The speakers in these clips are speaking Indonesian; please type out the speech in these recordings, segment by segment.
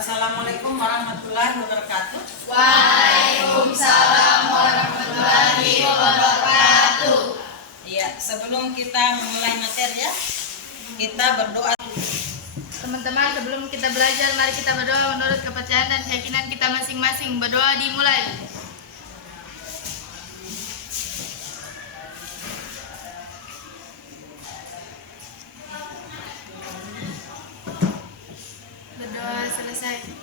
Assalamualaikum warahmatullahi wabarakatuh. Waalaikumsalam warahmatullahi wabarakatuh. Iya, sebelum kita memulai materi ya, kita berdoa. Teman-teman, sebelum kita belajar, mari kita berdoa menurut kepercayaan dan keyakinan kita masing-masing. Berdoa dimulai. Berdoa selesai.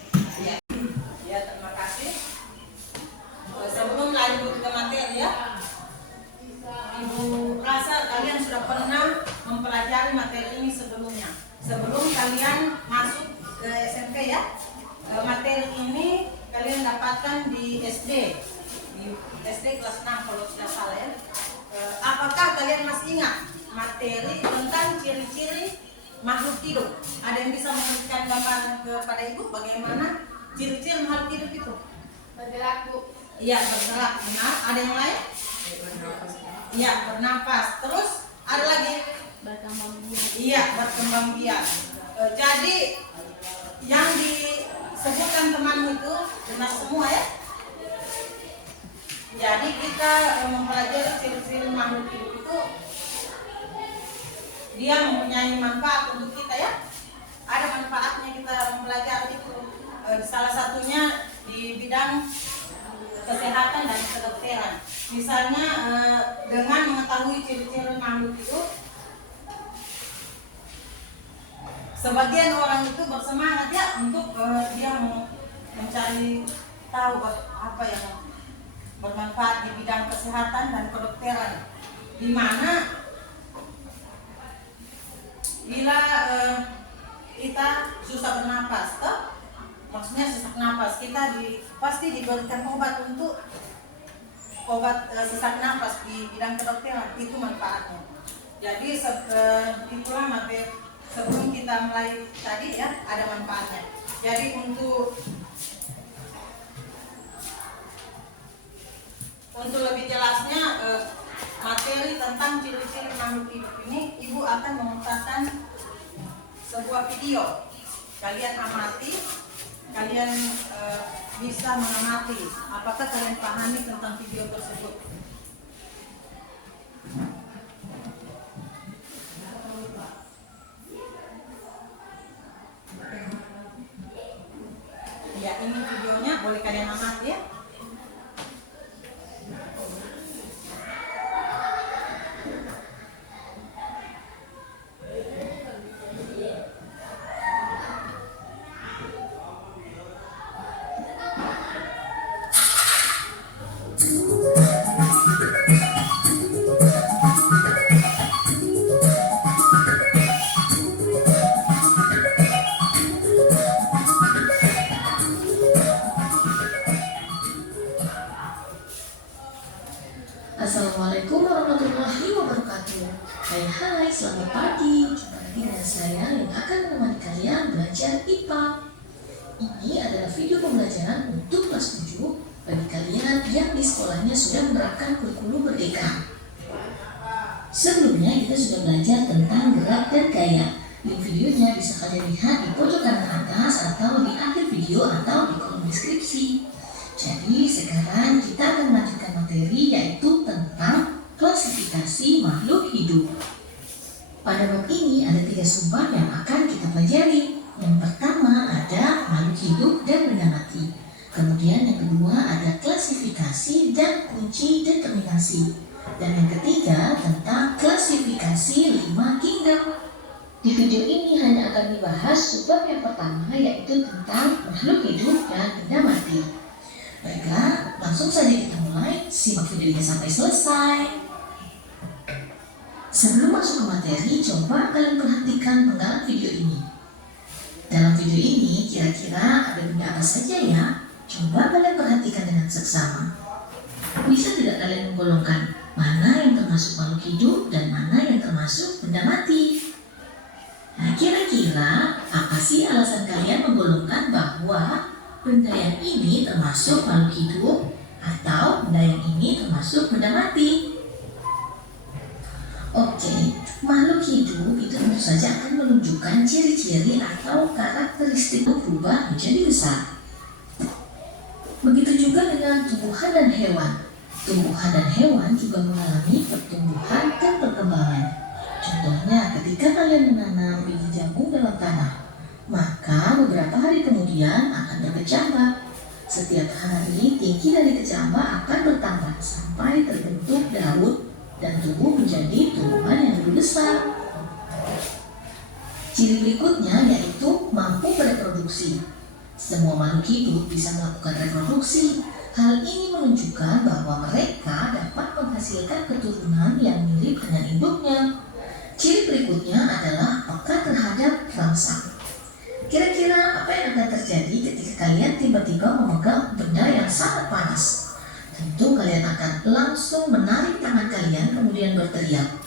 Ya, terima kasih. Sebelum lanjut ke materi ya, Ibu rasa kalian sudah pernah mempelajari materi ini sebelumnya. Sebelum kalian masuk ke SMP ya, materi ini kalian dapatkan di SD, kelas 6 kalau tidak salah ya. Apakah kalian masih ingat materi tentang ciri-ciri makhluk hidup? Ada yang bisa memberikan gambaran kepada Ibu bagaimana ciri-ciri makhluk hidup itu? Bergerak, Bu. Iya, bergerak, benar. Ada yang lain? Iya, bernapas. Terus ada lagi? Berkembang biak. Iya, berkembang biak. Jadi yang disebutkan temanmu itu benar semua ya. Jadi kita mempelajari ciri-ciri makhluk hidup itu, dia mempunyai manfaat untuk kita ya. Ada manfaatnya kita mempelajari itu. Salah satunya di bidang kesehatan dan kedokteran. Misalnya dengan mengetahui ciri-ciri makhluk itu, sebagian orang itu bersemangat ya untuk dia mencari tahu apa yang bermanfaat di bidang kesehatan dan kedokteran. Di mana bila kita susah bernapas, maksudnya sesak napas, kita pasti diberikan obat untuk sesak napas di bidang kedokteran, itu manfaatnya. Jadi itulah materi sebelum kita mulai tadi ya, ada manfaatnya. Jadi untuk lebih jelasnya materi tentang ciri-ciri makhluk hidup ini, Ibu akan memutarkan sebuah video. Kalian amati, kalian bisa mengamati apakah kalian pahami tentang video tersebut. Ya, ini videonya, boleh kalian amati ya. Assalamualaikum warahmatullahi wabarakatuh. Hai, selamat pagi. Jumpa lagi dengan saya yang akan menemani kalian belajar IPA. Ini adalah video pembelajaran untuk kelas 7 bagi kalian yang di sekolahnya sudah menerapkan kurikulum merdeka. Sebelumnya kita sudah belajar tentang gerak dan gaya. Link videonya bisa kalian lihat di pojok kanan atas atau di akhir video atau di kolom deskripsi. Jadi sekarang kita akan melanjutkan materi yaitu tentang klasifikasi makhluk hidup. Pada bab ini ada 3 subbab yang akan kita pelajari. Yang pertama ada makhluk hidup dan benda mati. Kemudian yang kedua ada klasifikasi dan kunci determinasi. Dan yang ketiga tentang klasifikasi 5 kingdom. Di video ini hanya akan dibahas subbab yang pertama yaitu tentang makhluk hidup dan benda mati. Baiklah, langsung saja kita mulai, simak videonya sampai selesai. Sebelum masuk ke materi, coba kalian perhatikan penggalan video ini. Dalam video ini, kira-kira ada benda apa saja ya? Coba kalian perhatikan dengan seksama. Bisa tidak kalian menggolongkan mana yang termasuk makhluk hidup dan mana yang termasuk benda mati? Nah, kira-kira apa sih alasan kalian menggolongkan bahwa benda yang ini termasuk makhluk hidup atau benda yang ini termasuk benda mati? Oke, makhluk Makhluk hidup itu tentu saja akan menunjukkan ciri-ciri atau karakteristik berubah menjadi besar. Begitu juga dengan tumbuhan dan hewan. Tumbuhan dan hewan juga mengalami pertumbuhan dan perkembangan. Contohnya ketika kalian menanam biji jagung dalam tanah, maka beberapa hari kemudian akan berkecambah. Setiap hari tinggi dari kecambah akan bertambah sampai terbentuk daun dan tumbuh menjadi tumbuhan yang lebih besar. Ciri berikutnya yaitu mampu bereproduksi. Semua makhluk hidup bisa melakukan reproduksi. Hal ini menunjukkan bahwa mereka dapat menghasilkan keturunan yang mirip dengan induknya. Ciri berikutnya adalah peka terhadap rangsang. Kira-kira apa yang akan terjadi ketika kalian tiba-tiba memegang benda yang sangat panas? Tentu kalian akan langsung menarik tangan kalian kemudian berteriak.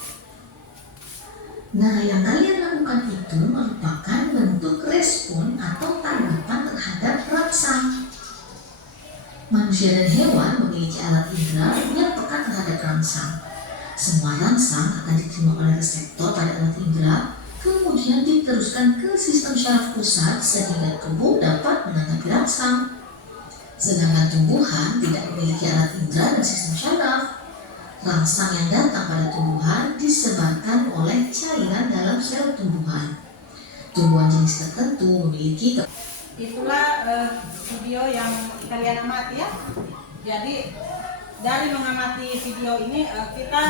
Nah, yang kalian lakukan itu merupakan bentuk respon atau tanggapan terhadap rangsang. Manusia dan hewan memiliki alat indera yang peka terhadap rangsang. Semua rangsang akan diterima oleh reseptor pada alat indera, kemudian diteruskan ke sistem syaraf pusat sehingga tubuh dapat menanggapi rangsang. Sedangkan tumbuhan tidak memiliki alat indera dan sistem syaraf. Rangsang yang datang pada tumbuhan disebarkan oleh cairan dalam sel tumbuhan. Tumbuhan jenis tertentu memiliki Itulah video yang kalian amati ya. Jadi dari mengamati video ini kita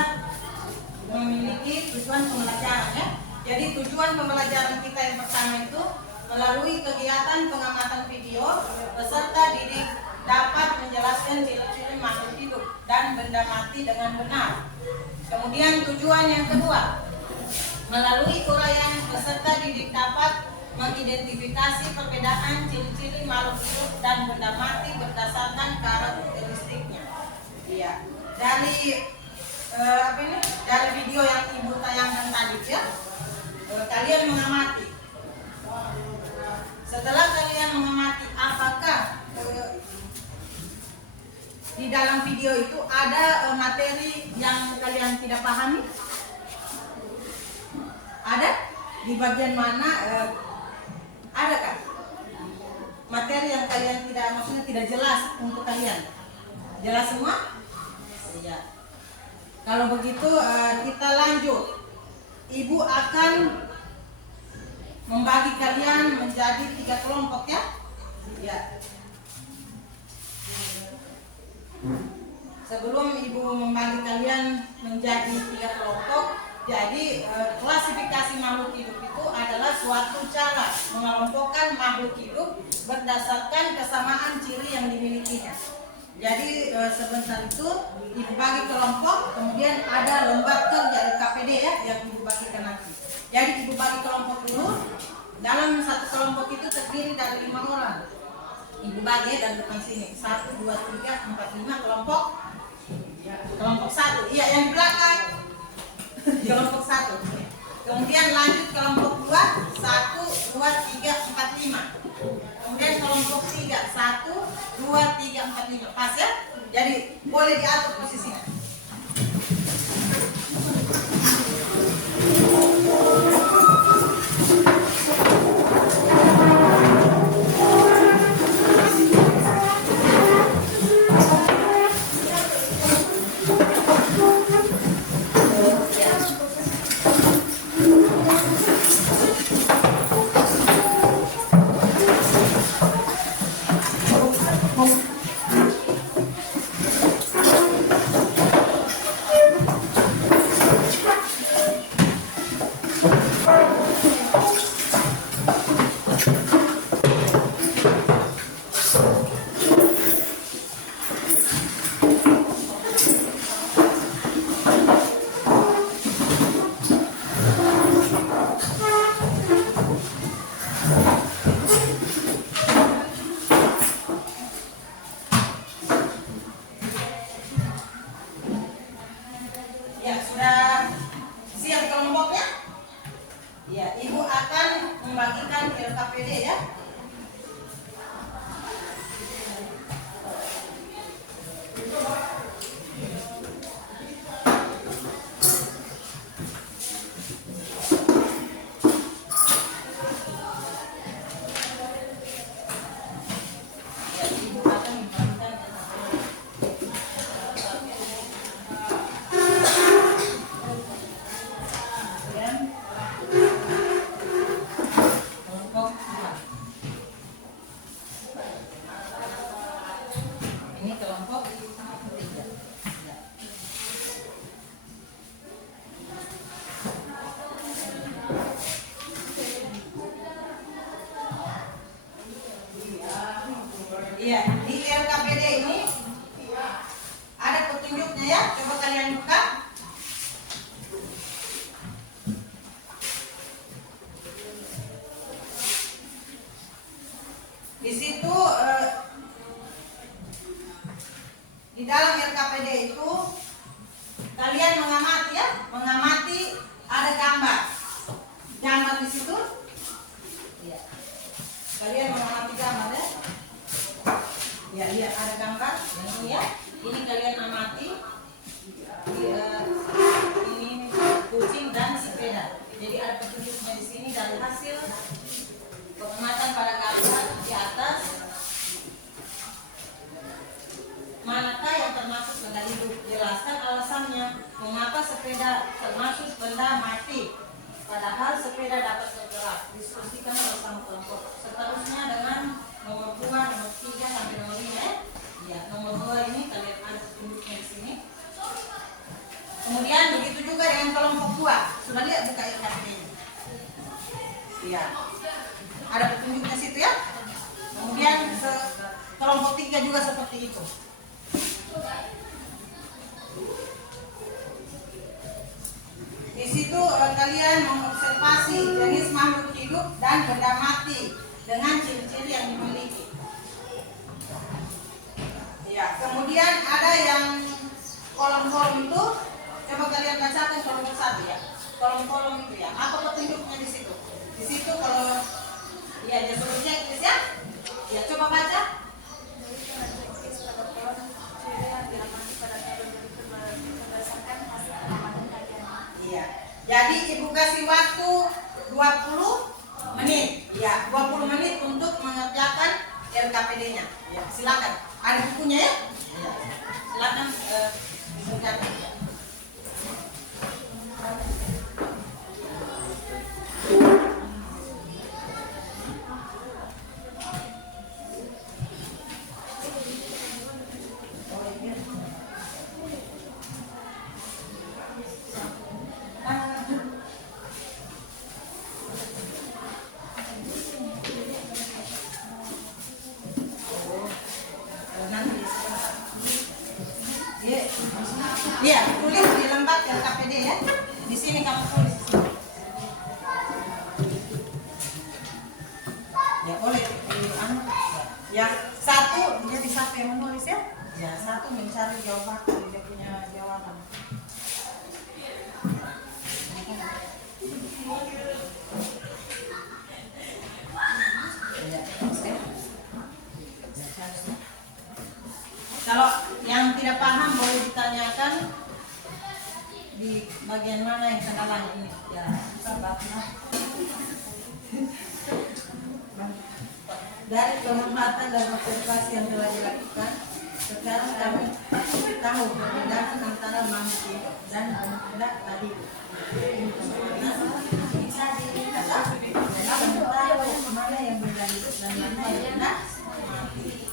memiliki tujuan pembelajaran ya. Jadi tujuan pembelajaran kita yang pertama itu melalui kegiatan pengamatan video, peserta didik dapat menjelaskan ciri-ciri makhluk hidup dan benda mati dengan benar. Kemudian tujuan yang kedua, melalui uraian peserta didik dapat mengidentifikasi perbedaan ciri-ciri makhluk hidup dan benda mati berdasarkan karakteristiknya. Iya. Dari video yang ibu tayangkan tadi ya, kalian mengamati. Setelah kalian mengamati, apakah di dalam video itu ada materi yang kalian tidak pahami? Ada? Di bagian mana? Adakah materi yang kalian tidak jelas untuk kalian? Jelas semua? Iya. Kalau begitu kita lanjut. Ibu akan membagi kalian menjadi 3 kelompok ya. Ya. Sebelum ibu membagi kalian menjadi 3 kelompok, jadi klasifikasi makhluk hidup itu adalah suatu cara mengelompokkan makhluk hidup berdasarkan kesamaan ciri yang dimilikinya. Jadi sebentar itu ibu bagi kelompok, kemudian ada lembar kerja dari KPD ya yang ibu bagikan nanti. Jadi ibu bagi kelompok dulu. Dalam satu kelompok itu terdiri dari 5 orang. Ibu bagi dan depan sini 1, 2, 3, 4, 5 kelompok. Kelompok 1, iya yang di belakang. Kelompok 1. Kemudian lanjut kelompok 2, 1, 2, 3, 4, 5. Kemudian kelompok 3, 1, 2, 3, 4, 5. Pas ya? Jadi boleh diatur posisinya. membagikan LKPD ya. Iya, di RKPD ini ada petunjuknya ya. Coba kalian buka. Di situ di dalam RKPD itu kalian mengamati ya, mengamati ada gambar. Gambar di situ. Iya. Kalian mengamati gambar ya. Ya, lihat ada gambar yang ini ya. Ini kalian amati. Ini kucing dan sepeda. Jadi ada petunjuknya di sini dari hasil pengamatan pada gambar di atas. Manakah yang termasuk benda hidup? Jelaskan alasannya. Mengapa sepeda termasuk benda mati? Padahal sepeda dapat bergerak. Diskusikan bersama kelompok. Seterusnya dengan nomor 2, nomor 3 sampai nomor 5. Ya, nomor 2 ini kalian ada petunjuknya di sini. Kemudian begitu juga dengan kelompok 2. Sudah lihat buka RKPD-nya? Iya. Ada petunjuknya situ ya. Kemudian kelompok 3 juga seperti itu. Di situ kalian mengobservasi jenis makhluk hidup dan benda mati dengan ciri-ciri yang dimiliki. Ya, kemudian ada yang kolom-kolom itu, coba kalian bacakan kelompok 1 ya. Kolom-kolom itu ya. Apa petunjuknya di situ? Di situ kalau ya suruh cek ya. Ya, coba baca. Iya. Jadi ibu kasih waktu 20 menit. Ya, 20 menit untuk mengerjakan RKPD-nya. Ya, silakan. Ada bukunya ya? Ya. Silakan dikerjakan. Iya, tulis di lembar RKPD ya. Di sini kamu tulis. Ya boleh. Yang 1 jadi siapa yang menulis ya? Ya, 1 mencari jawaban dia punya jawaban. Kalau yang tidak paham boleh ditanyakan di bagian mana yang kendalanya ini. Ya, dari pengamatan dan observasi yang telah dilakukan, sekarang kami tahu perbedaan antara makhluk hidup dan benda tadi. Bisa dilihat dalam tahu mana yang benda hidup dan mana yang benda mati.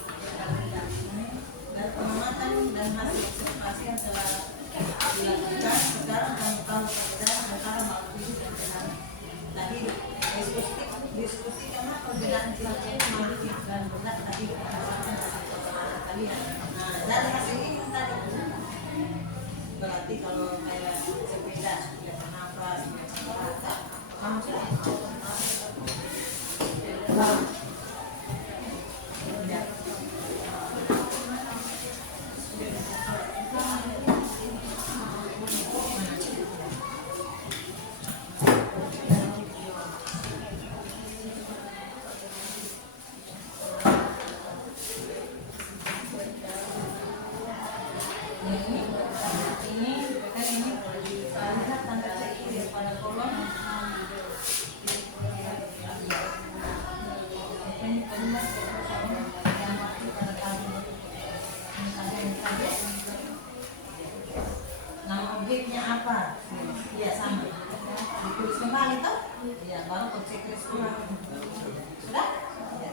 Dari pengamatan dan hasil observasi yang telah dilakukan, sekarang kami tahu perbedaan antara makhluk hidup dan benda hidup. Diskusikanlah perbedaan ciri-ciri makhluk hidup dan benda tadi berdasarkan hasil kalian. Nah, dari hasil ini tadi berarti kalau kayak sepeda sudah bernafas, sudah berkata, kamu sudah nama objeknya apa? Iya sama. Ditulis kembali toh? Iya, baru kau checklist ulang. Sudah? Ya.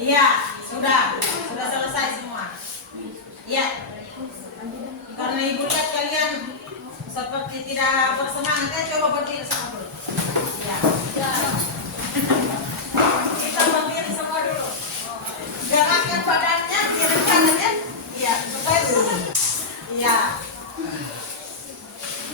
Iya, sudah selesai semua. Iya. Karena ibu lihat kalian seperti tidak bersemangat, coba berdiri semua dulu. Iya. Kita berdiri semua dulu. Gerakkan badannya, kiri kanannya. Iya, supaya dulu. Iya.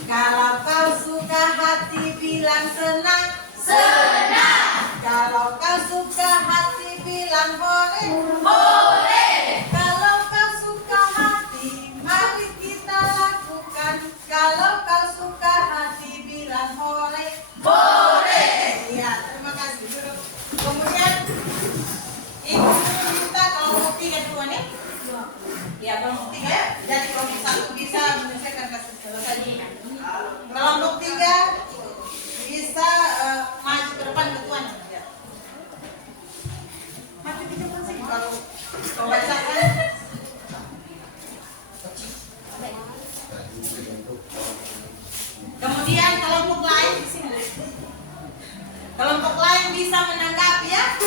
Kalau kau suka hati bilang senang, senang. Kalau kau suka hati bilang hore, hore. Kalau kau suka hati, mari kita lakukan. Kalau kau suka hati bilang hore, hore. Iya, terima kasih. Duduk. Kemudian ibu minta kelompok 3 dua nih. Iya, kelompok 3 ya. Jadi kelompok 1 bisa menyelesaikan kasus selesai. Kelompok 3 bisa maju ke depan ketuanya. Ya. Maju di depan sih kalau kau bacakan. Kemudian kelompok lain di sini. Kelompok lain bisa menanggapi ya,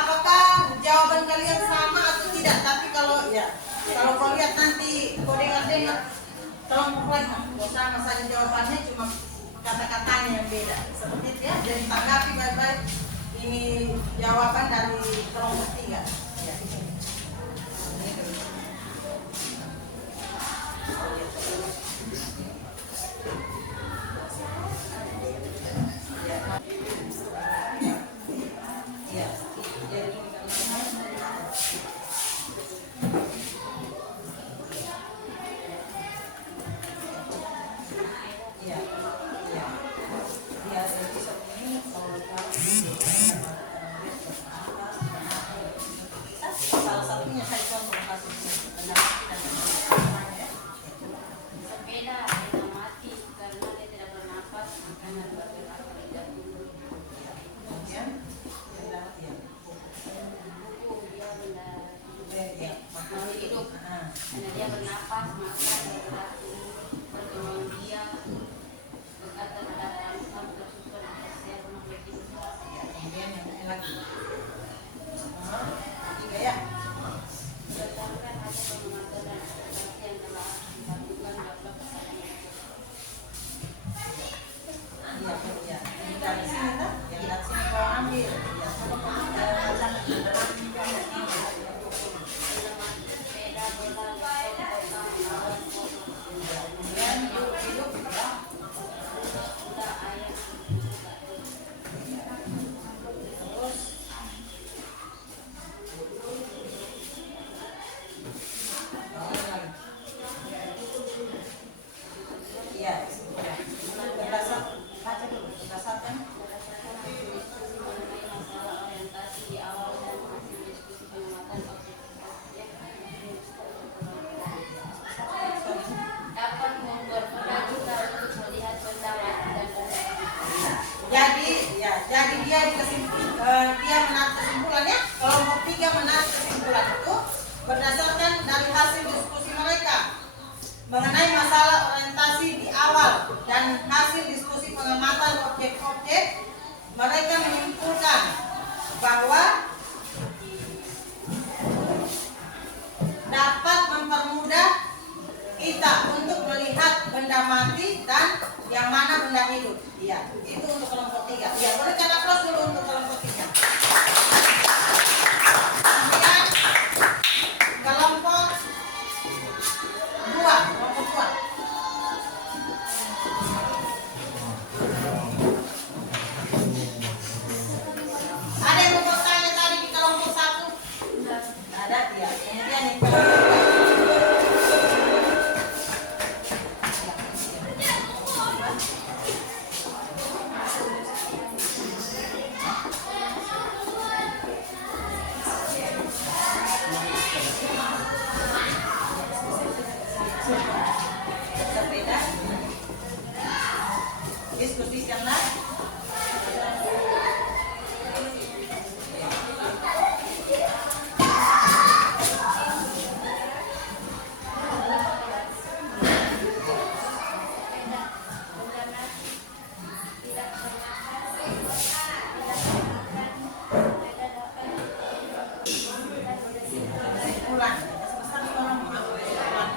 apakah jawaban kalian sama atau tidak. Tapi kalau kau lihat nanti kau dengar kelompok lain sama saja jawabannya, cuma kata-katanya yang beda. Seperti itu ya. Jadi tanggapi baik-baik. Ini jawaban dari kelompok 3. Ya. Salah satunya saya contoh kasusnya. Sepeda dia mati karena dia tidak bernafas, makanya bergerak tidak dulu. Kemudian Buku dia ya, mau hidup, karena dia bernafas maka bergerak dulu. Perkembangan dia berkata pada langsung tersusun saya pernah begitu. kemudian yang ini lagi. Nomor 3 ya. Berdasarkan hasil pengamatan dan observasi yang telah dilakukan dapat kesalahan. Iya, iya. Ini dari sini kan? Yang dari sini kau ambil. Ya, Sepeda bola laptop kemudian hidup ya. sudah ayah Terus iya, ya. Baca dulu, berdasarkan mengenai masalah orientasi di awal dan hasil diskusi pengamatan dapat membuat mudah kita untuk melihat benda mati dan benda jadi dia dia menarik kesimpulannya. Kelompok 3 menarik kesimpulan itu berdasarkan dari hasil diskusi mereka mengenai masalah orientasi di awal dan hasil diskusi pengamatan objek-objek. Mereka menyimpulkan bahwa dapat mempermudah kita untuk melihat benda mati dan yang mana benda hidup. Iya, itu untuk kelompok 3. Ya, berikan aplaus dulu untuk kelompok 3. Kemudian kelompok 2, kelompok 2. Ada yang mau bertanya tadi di kelompok 1? Ada, ya. Kemudian yang kelompok 2. Sepeda diskusi yang lain. kesimpulan. Pesan seorang mengambil kesimpulan.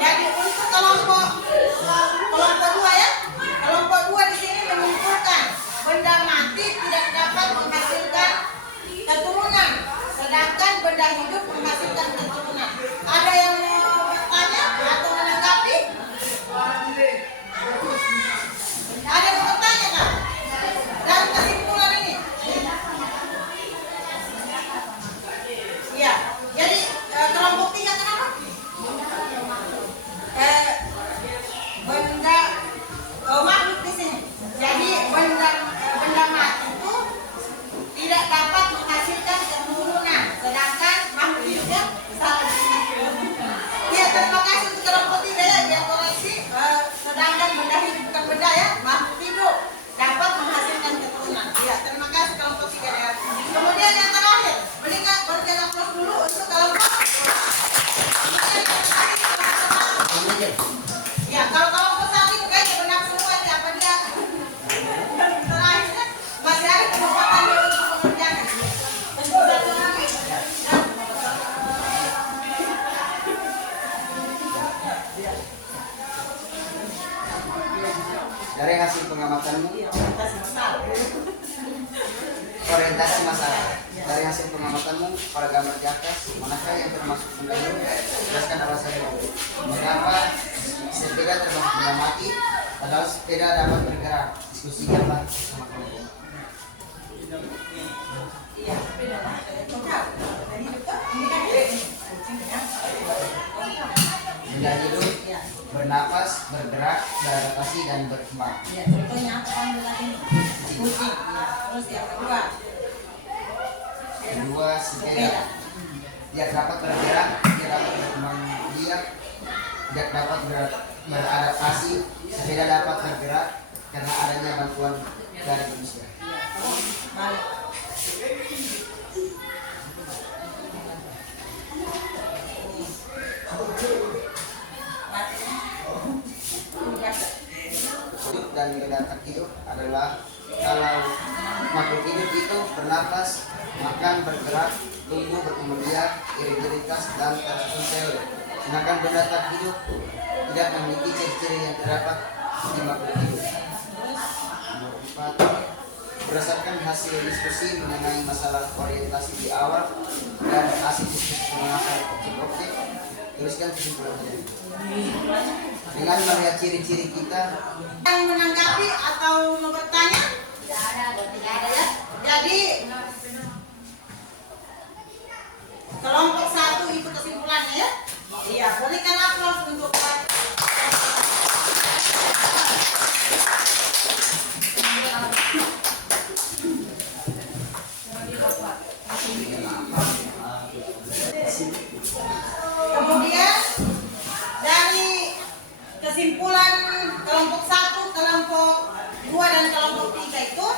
Jadi untuk kelompok dua ya, kelompok dua di sini menyimpulkan benda mati tidak dapat menghasilkan keturunan, sedangkan benda hidup menghasilkan keturunan. Ada yang mau bertanya atau menanggapi? Ada yang mau bertanya kan? Dan kesimpulan ini? Iya. Jadi kelompok tiga kenapa? Benda makhluk di sini. Jadi benda mati itu tidak dapat menghasilkan keturunan, sedangkan makhluk hidupnya salah. Ya, terima kasih untuk kelompok tiga ya, dia koreksi. Sedangkan benda hidup bukan benda ya, makhluk hidup dapat menghasilkan keturunan. Ya, terima kasih kelompok tiga ya. Kemudian yang terakhir, berikan berikan aplaus dulu untuk kelompok. Ya, kalau kelompok satu itu kayaknya benar semua ya, apa dia? Terakhir masih ada kesempatan dia untuk mengerjakan. Dari hasil pengamatanmu, orientasi masalah. Dari hasil pengamatanmu, pada gambar di atas, manakah yang termasuk benda hidup? Jelaskan alasannya. Mengapa sepeda termasuk benda mati, padahal sepeda dapat bergerak? Diskusinya apa sama kelompok? Iya, beda lah. Ini kan Benda hidup bernapas, bergerak, beradaptasi, dan berkembang. ya, contohnya apa kamu bilang ini? Kucing. Ya, terus yang kedua. Kedua, sepeda. Dia dapat bergerak, dia dapat berkembang biak, tidak dapat beradaptasi. Sepeda dapat bergerak karena adanya bantuan dari manusia. Balik. Hidup dan benda tak hidup adalah kalau makhluk hidup itu bernapas, makan, bergerak, tumbuh, berkembang biak, iriditas, dan tersusun sel. Sedangkan benda tak hidup tidak memiliki ciri-ciri yang terdapat di makhluk hidup. Nomor 4. Berdasarkan hasil diskusi mengenai masalah orientasi di awal dan hasil diskusi pengalaman objek-objek, tuliskan kesimpulannya. Dengan melihat ciri-ciri kita, Yang menanggapi atau mau bertanya? Tidak ada ya. Jadi kelompok satu itu kesimpulannya ya. Iya, berikan aplaus untuk kemudian dari kesimpulan kelompok 1, kelompok 2 dan kelompok 3 itu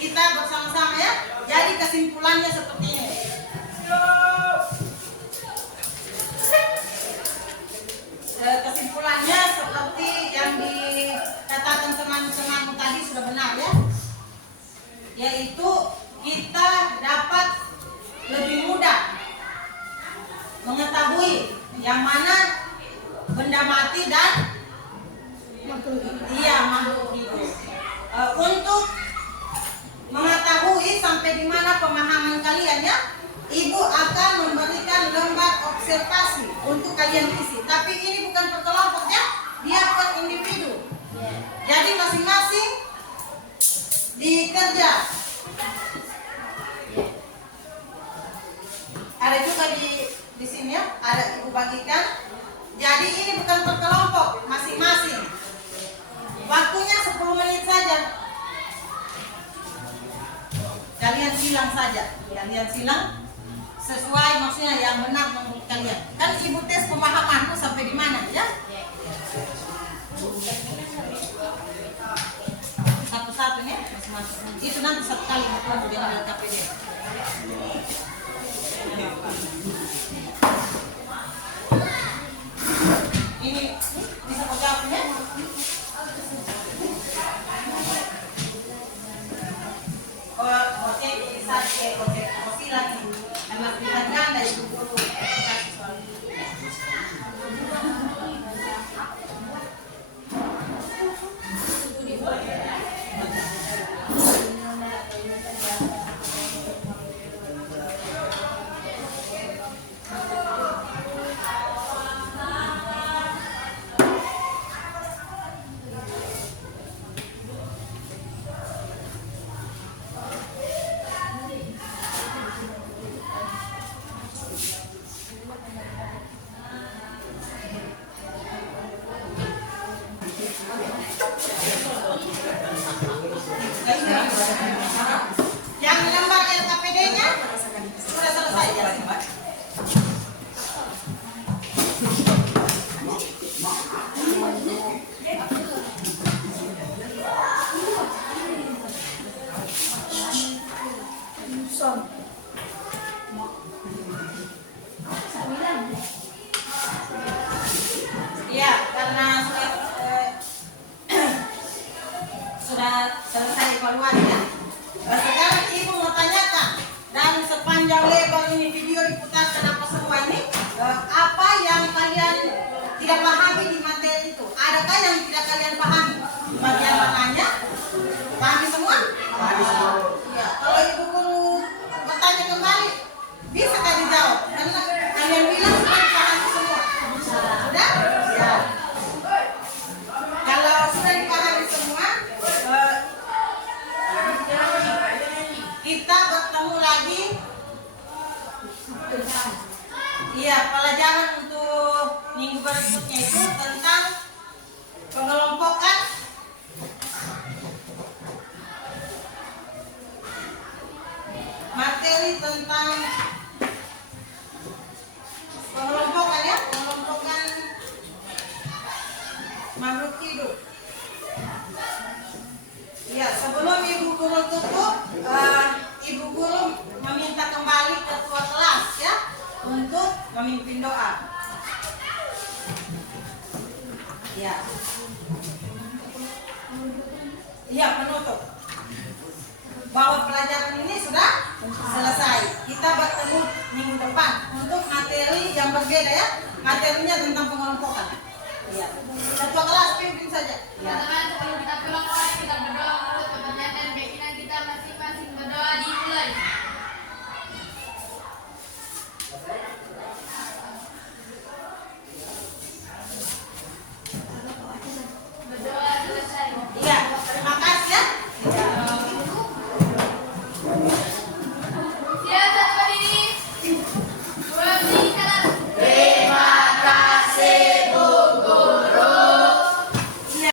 kita bersama-sama ya. Jadi kesimpulannya seperti ini. Kesimpulannya seperti yang dikatakan teman-teman tadi sudah benar ya. Yaitu kita dapat lebih mudah mengetahui yang mana benda mati dan makhluk hidup. Untuk mengetahui sampai di mana pemahaman kalian ya, Ibu akan memberikan lembar observasi untuk kalian isi. Tapi ini bukan per kelompok ya, dia per individu. Jadi masing-masing dikerja. Ada juga di sini ya, ada Ibu bagikan. Jadi ini bukan per kelompok, masing-masing. Waktunya 10 menit saja. Kalian silang saja. Kalian silang sesuai maksudnya yang benar menurut kalian. Kan Ibu tes pemahamanmu sampai di mana ya? Satu-satu nih, masing-masing. Itu nanti satu kali mau dengan KPD. Kalian bilang sudah dipahami semua? Sudah? Ya. Kalau sudah dipahami semua, kita bertemu lagi. Iya, pelajaran untuk minggu berikutnya itu tentang pengelompokan materi tentang pengelompokan ya, pengelompokan makhluk hidup. Ya, sebelum Ibu Guru tutup, Ibu Guru meminta kembali ketua kelas ya untuk memimpin doa. Ya. Iya, penutup. Bahwa pelajaran ini sudah selesai. Kita bertemu minggu depan untuk materi yang berbeda ya. Materinya tentang pengelompokan. Iya. Ketua kelas pimpin saja. Ya.